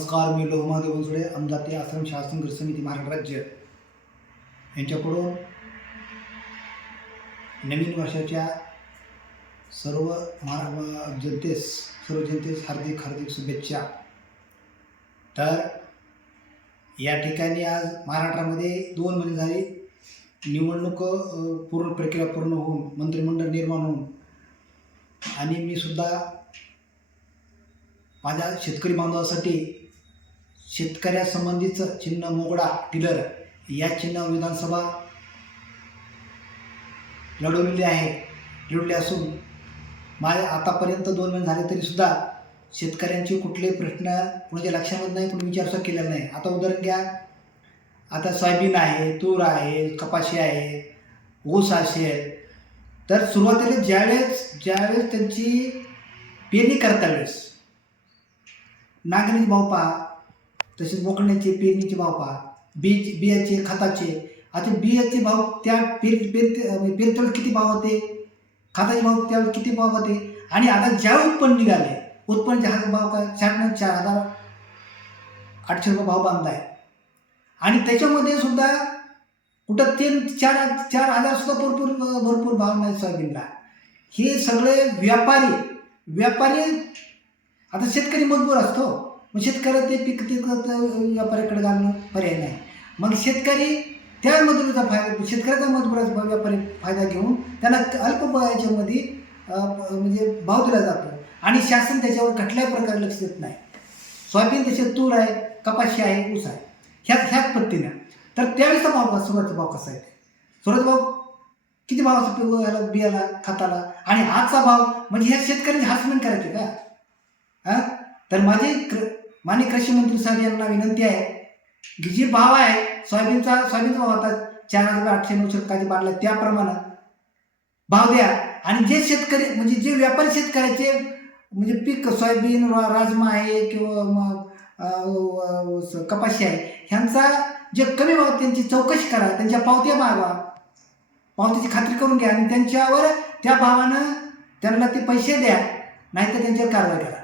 नमस्कार मी लोहमहादेव बनसुडे अंदाते आश्रम शासन गृह समिती महाराष्ट्र राज्य. यांच्याकडून नवीन वर्षाच्या सर्व महा जनतेस सर्व जनतेस हार्दिक हार्दिक शुभेच्छा. तर या ठिकाणी आज महाराष्ट्रामध्ये दोन महिने झाले. निवडणूक पूर्ण प्रक्रिया पूर्ण होऊन मंत्रिमंडळ निर्माण होऊन आणि मी सुद्धा माझ्या शेतकरी बांधवासाठी शेतकऱ्यासंबंधीचं चिन्ह मोगडा टिलर या चिन्ह विधानसभा लढवलेली आहे लढवली असून माझ्या आतापर्यंत दोन महिने झाले तरीसुद्धा शेतकऱ्यांचे कुठले प्रश्न कुणाच्या लक्षामध्ये नाही कोणी विचारसुद्धा केलेला नाही. आता उदाहरण घ्या. आता सोयाबीन आहे तूर आहे कपाशी आहे ऊस असेल. तर सुरुवातीला ज्यावेळेस ज्यावेळेस त्यांची पेरणी करता वेळेस नागरिक भाव पहा तसेच बोकण्याचे पेरणीचे भाव पहा. बीज बियाचे खताचे. आता बियाचे भाव त्या पेर पेर पेरतेवेळेस किती भाव होते? खताचे भाव त्यावेळेस किती भाव होते? आणि आता ज्या उत्पन्न निघाले उत्पन्न हा भाव काय? चार चार हजार आठशे रुपये भाव बांधला आहे आणि त्याच्यामध्ये सुद्धा कुठं तीन चार चार हजार सुद्धा भरपूर भरपूर भाव नाही सोयाबीनला. हे सगळे व्यापारी व्यापारी आता शेतकरी मजबूर असतो. मग शेतकरी ते पीक ते व्यापाऱ्याकडे घालणं पर्याय नाही. मग शेतकरी त्या मजुरीचा फायदा शेतकऱ्याचा मजुराचा व्यापारी फायदा घेऊन त्यांना अल्प याच्यामध्ये म्हणजे भाव दिला जातो. आणि शासन त्याच्यावर कुठल्याही प्रकारे लक्ष देत नाही. सोयाबीन तसे तूर आहे कपाशी आहे ऊस आहे. ह्या ह्याच पद्धतीनं. तर त्यावेळेचा भाव सुरुवातीचा भाव कसा आहे? सुरुवात भाव किती भाव असतो याला बियाला खताला? आणि आजचा भाव म्हणजे ह्या शेतकऱ्यांनी हासमेंट करायचे का? हां तर माझे माननीय कृषी मंत्री साहेब यांना विनंती आहे की जे भाव आहे सोयाबीनचा सोयाबीनचा भाव आता चार हजार आठशे नऊशे रुपयाचे बांधला त्याप्रमाणे भाव द्या. आणि जे शेतकरी म्हणजे जे व्यापारी शेतकऱ्याचे म्हणजे पीक सोयाबीन राजमा आहे किंवा मग स- कपाशी आहे ह्यांचा जे कमी भाव त्यांची चौकशी करा त्यांच्या पावत्या मागवा पावतीची खात्री करून घ्या आणि त्यांच्यावर त्या भावानं त्यांना ते पैसे द्या नाहीतर त्यांच्यावर कारवाई करा.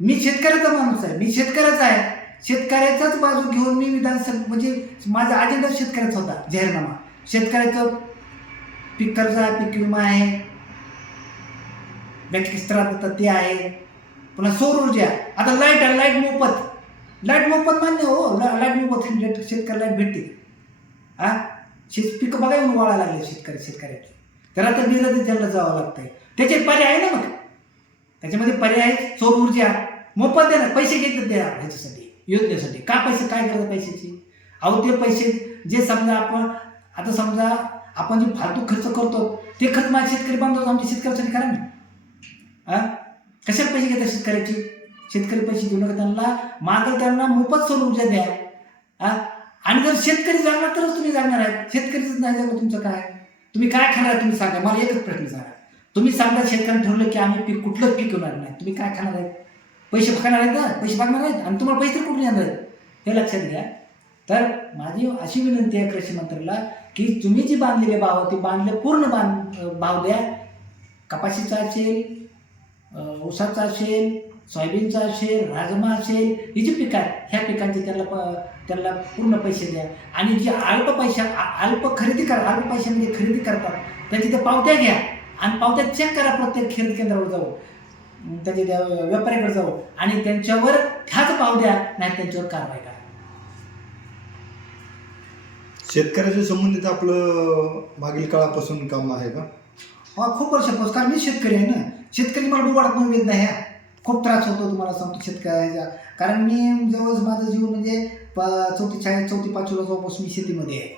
मी शेतकऱ्याचा माणूस आहे मी शेतकऱ्याचा आहे. शेतकऱ्याचाच बाजू घेऊन मी विधानसभा म्हणजे माझा अजेंडा शेतकऱ्याचा होता जाहीरनामा. शेतकऱ्याचं पीक कर्ज आहे पीक विमा आहे. बँकेत स्त्रात देतात ते आहे. पुन्हा सौर ऊर्जा. आता लाइट आहे लाइट मोफत. लाइट मोफत मान्य हो. लाइट मोफत लाइट शेतकऱ्याला लाइट भेटते. हा शेत पिकं बघा येऊन वाळायला लागले शेतकरी शेतकऱ्याचे. तर आता बिरात त्यांना जावं लागतंय. त्याचे पर्याय आहे ना मग? त्याच्यामध्ये पर्याय आहे सौर ऊर्जा. मोफत द्या ना पैसे घेतात द्या ह्याच्यासाठी योजनेसाठी. का पैसे काय करतात पैशाची? अहो ते पैसे जे समजा आपण आता समजा आपण जे फालतू खर्च करतो ते खर्च माझ्या शेतकरी बांधतो आमच्या शेतकऱ्यासाठी करा ना. हा कशाला पैसे घेतात शेतकऱ्याचे? शेतकरी पैसे देऊ नका त्यांना. मागं त्यांना मोफत सौर ऊर्जा द्या. हा आणि जर शेतकरी जागणार तरच तुम्ही जागणार आहे. शेतकरीच नाही जागलं तुमचं काय? तुम्ही काय खाणार तुम्ही सांगा. मला एकच प्रश्न सांगा. तुम्ही सांगता शेतकऱ्यांनी ठरवलं की आम्ही पीक कुठलंच पीक होणार नाही. तुम्ही काय खाणार आहे? पैसे खाणार आहेत का पैसे मागणार आहेत? आणि तुम्हाला पैसे तर कुठून येणार आहेत? हे लक्षात घ्या. तर माझी अशी विनंती आहे कृषी मंत्र्याला की तुम्ही जी बांधलेले भाव ते बांधले पूर्ण बांध भाव द्या. कपाशीचा असेल ऊसाचा असेल सोयाबीनचा असेल राजमा असेल ही जी पिकं आहेत ह्या पिकांचे त्याला प- त्याला पूर्ण पैसे द्या. आणि जे अल्प पैशा अल्प खरेदी करा अल्प पैशामध्ये खरेदी करतात त्याची त्या पावत्या घ्या. आणि पावत्या चेक करा प्रत्येक खरेदी केंद्रावर जाऊ अं, त्याच्या त्या व्यापाऱ्याकडे जाऊ आणि त्यांच्यावर ह्याच भाव द्या नाही त्यांच्यावर कारवाई करा. शेतकऱ्याच्या संबंधित आपलं मागील काळापासून काम आहे का? हा खूप वर्षापासून कारण मी शेतकरी आहे ना. शेतकरी मला डोळ्यात वेदना ह्या खूप त्रास होतो तुम्हाला सांगतो शेतकऱ्याचा. कारण मी जवळ माझं जीवन म्हणजे प चौथी शाळेत चौथी पाचवीला जवळपासून मी शेतीमध्ये आहे.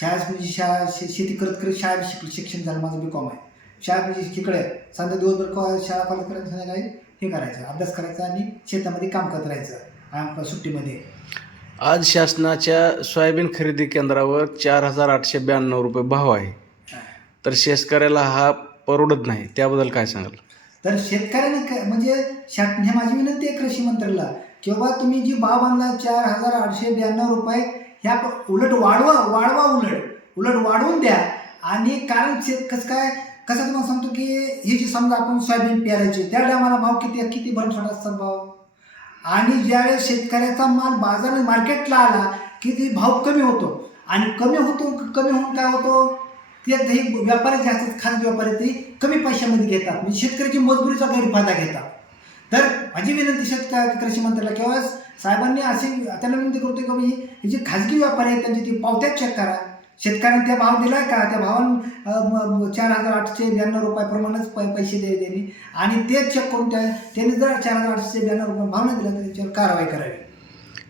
शाळेत म्हणजे शाळा शे शेती करत करत शिक शिक्षण झालं माझं बी कॉम आहे. शाळेत म्हणजे तिकडे सध्या दिवसभर शाळा कॉलेज करायचं संध्याकाळी हे करायचं अभ्यास करायचा आणि शेतामध्ये काम करत राहायचं सुट्टीमध्ये. आज शासनाच्या सोयाबीन खरेदी केंद्रावर चार हजार आठशे ब्याण्णव रुपये भाव आहे. तर शेतकऱ्याला हा परवडत नाही त्याबद्दल काय सांगाल? तर शेतकऱ्याने म्हणजे हे माझी विनंती आहे कृषी मंत्र्याला की बाबा तुम्ही जी भाव बांधला चार हजार आठशे ब्याण्णव रुपये ह्या उलट वाढवा वाढवा उलट. उलट वाढवून द्या. आणि कारण शेत कसं काय कसं तुम्हाला सांगतो की हे जी समजा आपण सोयाबीन पेरायची त्या टायमाला भाव किती किती भरमसाठ असतात भाव? आणि ज्यावेळेस शेतकऱ्याचा माल बाजार मार्केटला आला की ते भाव कमी होतो? आणि कमी होतो कमी होऊन काय होतो? ते हे व्यापारी जे असतात खाजगी व्यापारी ते कमी पैशामध्ये घेतात. म्हणजे शेतकऱ्याची मजबुरीचा गैरफायदा घेतात. तर माझी विनंती शेतकरी कृषी मंत्र्याला किंवा साहेबांनी असे त्यांना विनंती करतो की हे- हे जे खाजगी व्यापारी आहेत त्यांची ती पावत्यात चेक करा. शेतकऱ्यांनी त्या भाव दिलाय का? त्या भावानं चार हजार आठशे ब्याण्णव रुपयाप्रमाणेच पै पैसे दे त्यांनी आणि तेच चेक करून त्या त्यांनी जर चार हजार आठशे ब्याण्णव रुपये भाव नाही दिला तर त्याच्यावर कारवाई करावी.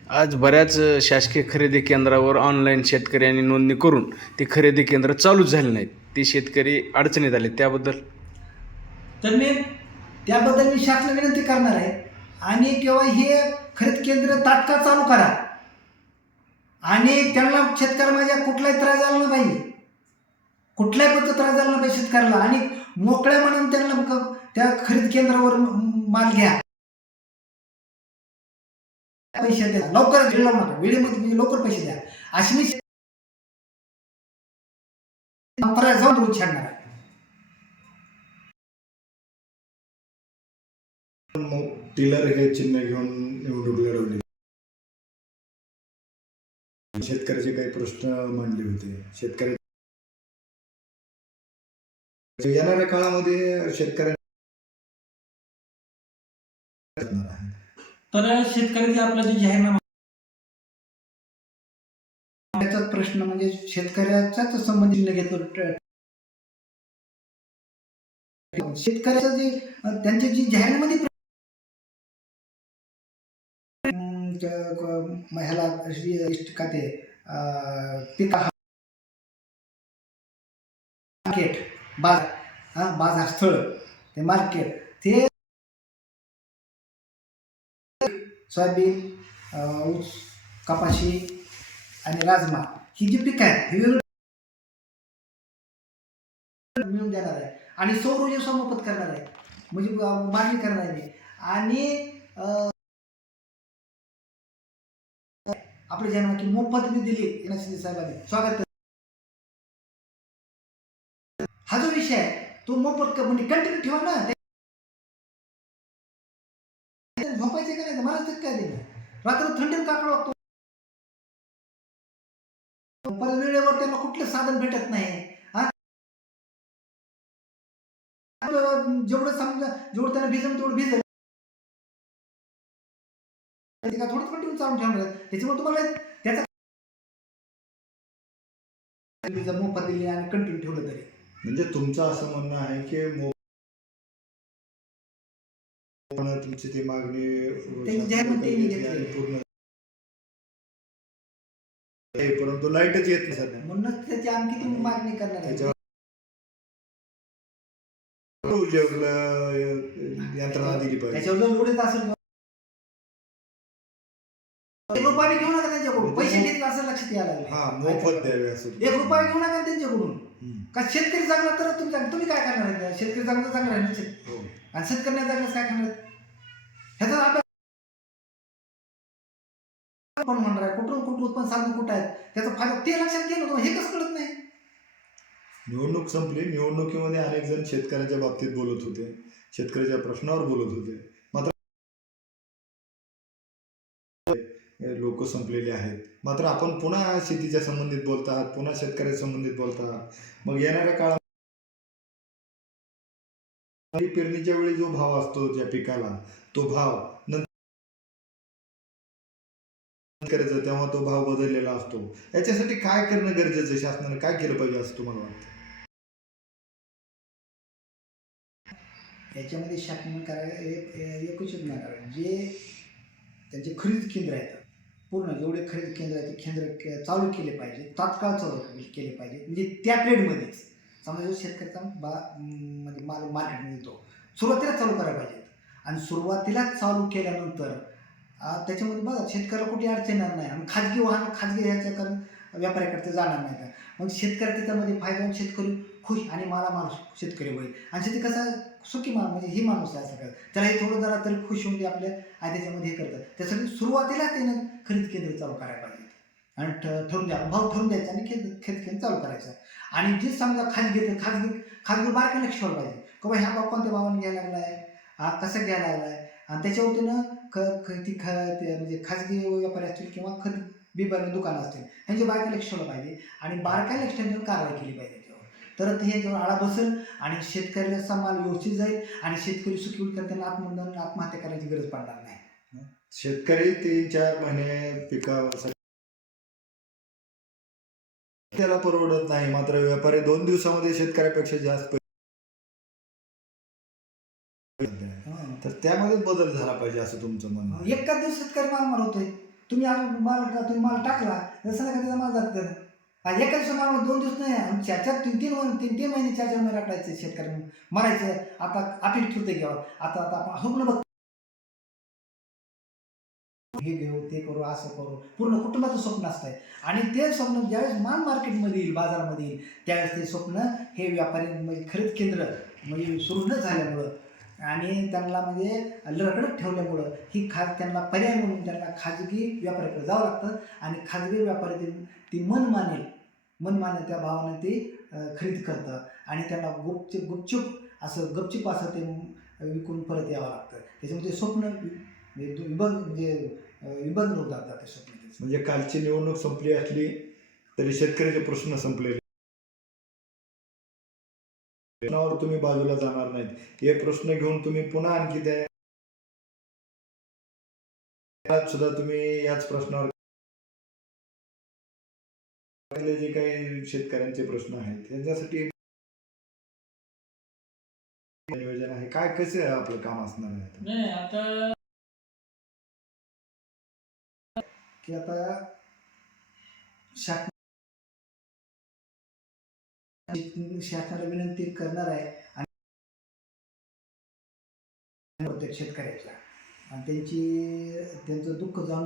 आज बऱ्याच शासकीय खरेदी केंद्रावर ऑनलाईन शेतकऱ्यांनी नोंदणी करून ती खरेदी केंद्र चालूच झाली नाहीत. ती शेतकरी अडचणीत आले. त्याबद्दल? तर मी त्याबद्दल मी शासनाला विनंती करणार आहे. आणि किंवा हे खरेदी केंद्र तात्काळ चालू करा. आणि त्यांना शेतकऱ्या माझ्या कुठलाही त्रास झाला ना पाहिजे कुठल्याही पद्धत त्रास झाला ना पाहिजे शेतकऱ्याला. आणि मोकळ्या म्हणून त्यांना त्या खरेदी केंद्रावर माल घ्या. पैसे द्या. लवकर वेळ नका वेळेमध्ये म्हणजे लवकर पैसे द्या. अशी मी जाऊन रोज छाडणार मग टिलर हे चिन्ह घेऊन निवडणूक लढवली. शेतकऱ्याचे काही प्रश्न मांडले होते. शेतकऱ्या येणाऱ्या काळामध्ये शेतकऱ्यांना तर शेतकऱ्याचे आपला जे जाहीरनामा त्याचा प्रश्न म्हणजे शेतकऱ्याचाच संबंधित घेतो. शेतकऱ्याचं जे त्यांचे जे जाहीरनामध्ये महिला अं, क- मार्केट बाजार हा बाजार स्थळ ते मार्केट ते सोयाबीन ऊस कपाशी आणि राजमा ही जी पिकं आहेत ही वेगळी मिळून देणार आहे. आणि सौर ऊर्जा समाप्त करणार आहे. म्हणजे मागणी करणार आहे. आणि अं, आपल्या मोफत मी दिली यांना शिंदे साहेबांनी. स्वागत. हा जो विषय आहे तो मोफत म्हणजे कंटिन्यू ठेवा ना. झोपायचे का नाही? मला तर काय देणं? रात्र थंडीत काकड लागतो परत वेळेवर त्यांना कुठलं साधन भेटत नाही. हा? जेवढं समजा जेवढं त्यांना भिजम तेवढं भिजल ते का थोडं कंटिन्यू चालून ठेवणार त्याच्यामुळे तुम्हाला त्याचा जर मोफत दिली आणि कंटिन्यू ठेवलं तरी. म्हणजे तुमचं असं म्हणणं आहे की तुमची ती मागणी त्यांनी घेतली. पूर्ण परंतु लाईटच येत नाही सध्या. म्हणूनच त्याची आणखी ती मागणी करणार आहे. त्याच्यावर यंत्रणा दिली पाहिजे. त्याच्यावर जर लोड येत असेल एक रुपया घेऊ नका त्यांच्याकडून. पैसे घेतले असं लक्षात यायला लागले. हा मोफत द्यावे असं. एक रुपया घेऊ नका त्यांच्याकडून. का शेतकरी जगला तर तुमच्या तुम्ही काय करणार आहे? शेतकरी जगला चांगला आहे ना शेत- हो. आणि नाही जगल्यास काय करणार ह्याचा अभ्यास कोण म्हणणार आहे कुठून कुठून उत्पन्न साधन कुठं आहेत? त्याचा फायदा ते लक्षात घे ना तुम्हाला हे कसं कळत नाही. निवडणूक संपली. निवडणुकीमध्ये अनेक जण शेतकऱ्याच्या बाबतीत बोलत होते. शेतकऱ्याच्या प्रश्नावर बोलत होते. संपलेले आहेत. मात्र आपण पुन्हा शेतीच्या संबंधित बोलतात पुन्हा शेतकऱ्या संबंधित बोलतात. मग येणाऱ्या काळात पेरणीच्या वेळी जो भाव असतो त्या पिकाला तो भाव नंतर तेव्हा तो भाव बदललेला असतो. याच्यासाठी काय करणं गरजेचं आहे शासनाने? काय केलं पाहिजे असं तुम्हाला वाटतं? याच्यामध्ये शासन करायला एकूच एक- योजना करावी जे त्यांचे खरेदी केंद्र आहेत. पूर्ण जेवढे खरेदी केंद्र आहेत ते केंद्र के- चालू केले पाहिजे तात्काळ चालू केले पाहिजे म्हणजे त्या पिरियडमध्येच समजा जो शेतकऱ्याचा बा म्हणजे माल मार्केटमध्ये येतो सुरुवातीला चालू करायला पाहिजेत आणि सुरुवातीलाच चालू केल्यानंतर त्याच्यामध्ये बघा शेतकऱ्याला कुठे अडचण येणार नाही. आणि खाजगी वाहन खाजगी ह्याच्या कारण व्यापाऱ्याकडे जाणार नाही. का मग शेतकरी त्याच्यामध्ये फायदा शेतकरी खुश आणि मालामाल शेतकरी होईल. आणि शेती कसा सुखी माणूस म्हणजे ही माणूस आहे सगळं. त्याला हे थोडं जरा तरी खुश होऊन ते आपल्या आणि त्याच्यामध्ये हे करतात त्यासाठी सुरुवातीला त्यानं खरेदी केंद्र चालू करायला पाहिजे. आणि ठरून ठरवून द्या भाव ठरवून द्यायचा आणि खेत खेत खेळ चालू करायचं. आणि जे समजा खाजगी घेते खाजगी खाजगी बारके लक्ष ठेवलं पाहिजे. की बा ह्या भाव कोणत्या भावाने घ्यायला लागलाय? हा कसं घ्यायला लागलाय? आणि त्याच्यावरतीनं ख ख ती ख ते म्हणजे खाजगी व्यापारी असतील किंवा खत बिबारी दुकानं असतील ह्यांचे बारक्या लक्ष ठेवलं पाहिजे. आणि बारक्या लक्ष ठेवून कारवाई केली पाहिजे. त्याच्यावर तर हे आळा बसेल आणि शेतकऱ्याचा माल व्यवस्थित जाईल आणि शेतकरी सुखी होईल तर त्यांना आत्मदन आत्महत्या करायची गरज पडणार नाही शेतकरी तीन चार महिने पिकासाठी त्याला परवडत नाही मात्र व्यापारी दोन दिवसामध्ये शेतकऱ्यापेक्षा जास्त. तर त्यामध्ये बदल झाला पाहिजे असं तुमचं म्हणणं. एकाच दिवस शेतकरी माल होतोय तुम्ही माल तुम्ही माल टाकला तर सगळ्या त्याचा माल जात एका दिवसा दोन दिवस नाही आणि चार चार तीन तीन महिने तीन तीन महिने चार चार महिने रटायचे शेतकरी मरायचं आता अपेक्षा ठेवते घ्यावं. आता आता आपण स्वप्न बघ. हे घेऊ ते करू असं करू. पूर्ण कुटुंबाचं स्वप्न असतंय. आणि ते स्वप्न ज्यावेळेस माल मार्केटमध्ये येईल बाजारामध्ये येईल त्यावेळेस ते स्वप्न हे व्यापारी म्हणजे खरेदी केंद्र म्हणजे सुरू न झाल्यामुळं आणि त्यांना म्हणजे लकडत ठेवल्यामुळं ही खाज त्यांना पर्याय म्हणून त्यांना खाजगी व्यापाऱ्याकडे जावं लागतं. आणि खाजगी व्यापारी ते ती मन मानेल मन त्या भावाने ते खरेदी करतं आणि त्यांना गुपचूप गुपचूप असं गपचूप असं ते विकून परत यावं लागतं. त्याच्यामध्ये स्वप्न म्हणजे विभंग म्हणजे विभंग होत जातात ते स्वप्न म्हणजे कालची निवडणूक संपली असली तरी शेतकऱ्याचे प्रश्न संपलेले. प्रश्नावर तुम्ही बाजूला जाणार नाहीत? हे प्रश्न घेऊन तुम्ही पुन्हा आणखी त्या त्यात सुद्धा तुम्ही याच प्रश्नावर जे काही शेतकऱ्यांचे प्रश्न आहेत त्यांच्यासाठी नियोजन आहे. काय कसे आपलं काम असणार आहे नाही आता की आता शासन शासनाला विनंती करणार आहे आणि प्रत्येक शेतकऱ्याच्या आणि त्यांची त्यांचं दुःख जाणून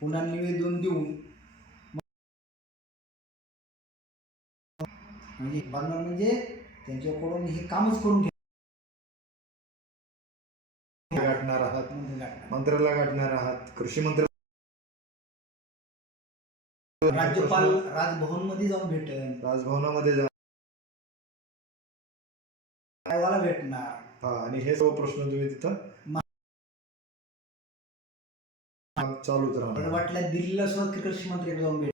पुन्हा निवेदन देऊन म्हणजे बघणार म्हणजे त्यांच्याकडून हे कामच करून गाठणार आहात. घ्या मंत्र्याला गाठणार आहात. कृषी मंत्री राज्यपाल राजभवनमध्ये जाऊन भेटेल. राजभवनामध्ये जा साहेबाला भेटणार. हा आणि हे सर्व प्रश्न तुम्ही तिथं चालूच राहणार. वाटलं दिल्लीला सुद्धा कृषी मंत्र्याकडे जाऊन भेट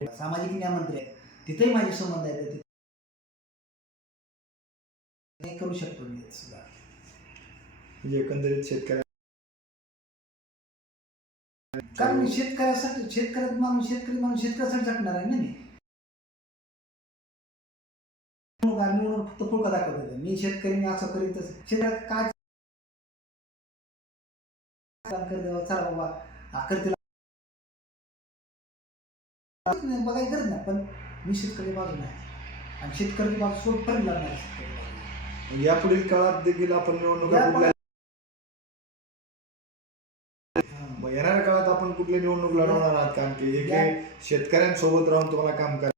सामाजिक न्याय मंत्री आहेत. तिथेही माझे संबंध आहेत. हे करू शकतो मी सुद्धा. म्हणजे एकंदरीत शेतकऱ्या कारण मी शेतकऱ्यासाठी शेतकऱ्यात माणूस शेतकरी माणूस शेतकऱ्यासाठी झटणार आहे ना मी. फक्त फुलका दाखवत होते. मी शेतकरी मी असं करीत शेतकऱ्यात काय करते बाबा, चला बाबा. करते नाही, बघायची गरज नाही पण मी शेतकरी बाजू नाही. आणि शेतकरी बाजू सोड पर्यंत लागणार शेतकरी. यापुढील काळात देखील आपण निवडणुका येणाऱ्या काळात आपण कुठली निवडणूक लढवणार आहात? काम की काही शेतकऱ्यांसोबत राहून तुम्हाला काम तर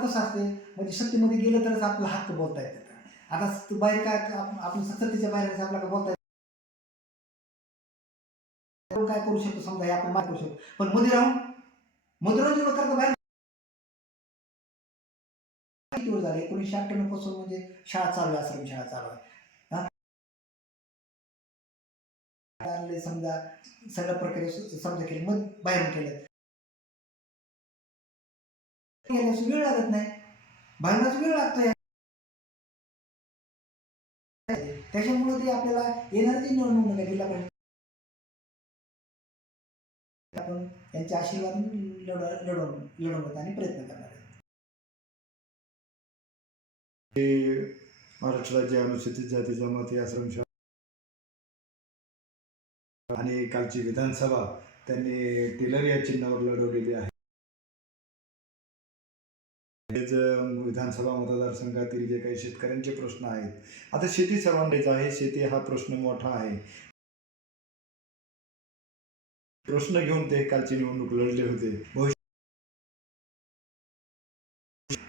कसं असते म्हणजे सत्तेमध्ये गेलं तरच आपला हक्क बोलता येतं. आता तू बाहेर काय आपण सत्तेच्या बाहेर आपल्याला बोलता आपण काय करू शकतो समजा हे आपण माफ करू शकतो. पण मध्ये राहून मध्ये राहून करता बाहेर किती वेळ झाले? एकोणीसशे अठ्ठ्याण्णवपासून म्हणजे शाळा चालू आहे आश्रम शाळा चालू आहे. आणले समजा सगळ्या प्रकारे समजा केले मग बाहेरून केलं. गेल्यास वेळ लागत नाही. बाहेरच वेळ लागतोय. त्याच्यामुळे ते आपल्याला येणार जी दिला पाहिजे आपण त्यांच्या आशीर्वाद लढवून लढवण्याचा आणि प्रयत्न करणार आहे. महाराष्ट्र राज्य अनुसूचित जाती जमाती आश्रमशाळा आणि कालची विधानसभा त्यांनी टिलर या चिन्हावर लढवलेली आहे. हेच विधानसभा मतदारसंघातील जे काही शेतकऱ्यांचे प्रश्न आहेत आता शेती सर्वांनीच आहे शेती हा प्रश्न मोठा आहे. प्रश्न घेऊन ते कालची निवडणूक लढले होते.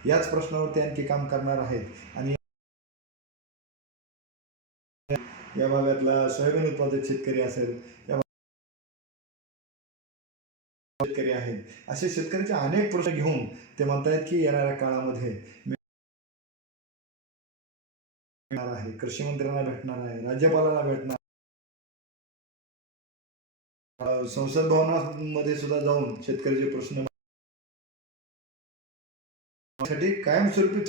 याच प्रश्नावर ते आणखी काम करणार आहेत. आणि या भागातला सोयाबीन उत्पादक शेतकरी असेल या शेतकरी आहेत. असे शेतकऱ्याचे अनेक प्रश्न घेऊन ते म्हणतायत की येणाऱ्या काळामध्ये भेटणार आहे. कृषी मंत्र्यांना भेटणार आहे. राज्यपालाला भेटणार अं, संसद भवनामध्ये सुद्धा जाऊन शेतकऱ्याचे प्रश्नसाठी कायमस्वरूपी